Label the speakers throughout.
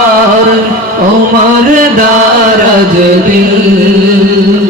Speaker 1: আবার ওমর দারাজ দিল।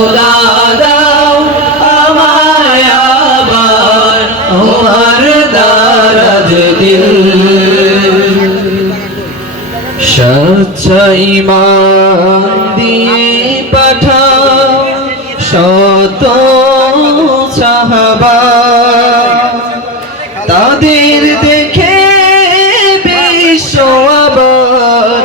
Speaker 1: মান দিয়ে পাঠাও শত সাহাবা। তাদের দেখে বিশ্ব আবার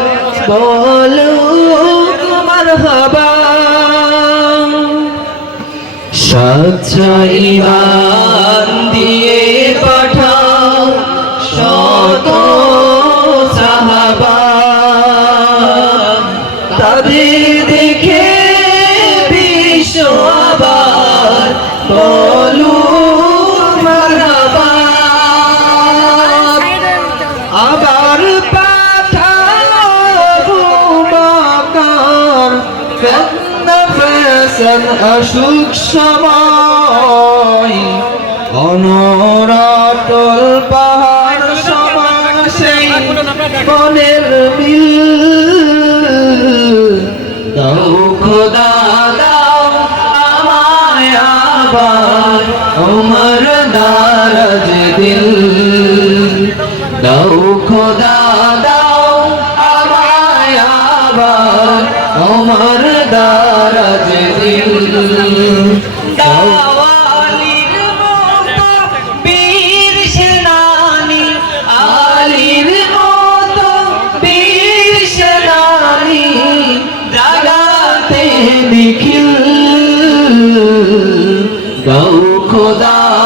Speaker 1: সচ্চাই মান দিয়ে পাঠাও শত সাহাবা। তাদের দেখে বিশ্ব আবার বলো আবার মাকার ফেসন অসুখ সময় অনরাটল পাহাড় সমান সেই বনের মিল। দাও খোদা, দাও আমায় আবার ওমর দারাজ দিল। দাও খোদা বীর সেনানি জাগাতে নিখিল দাও খোদা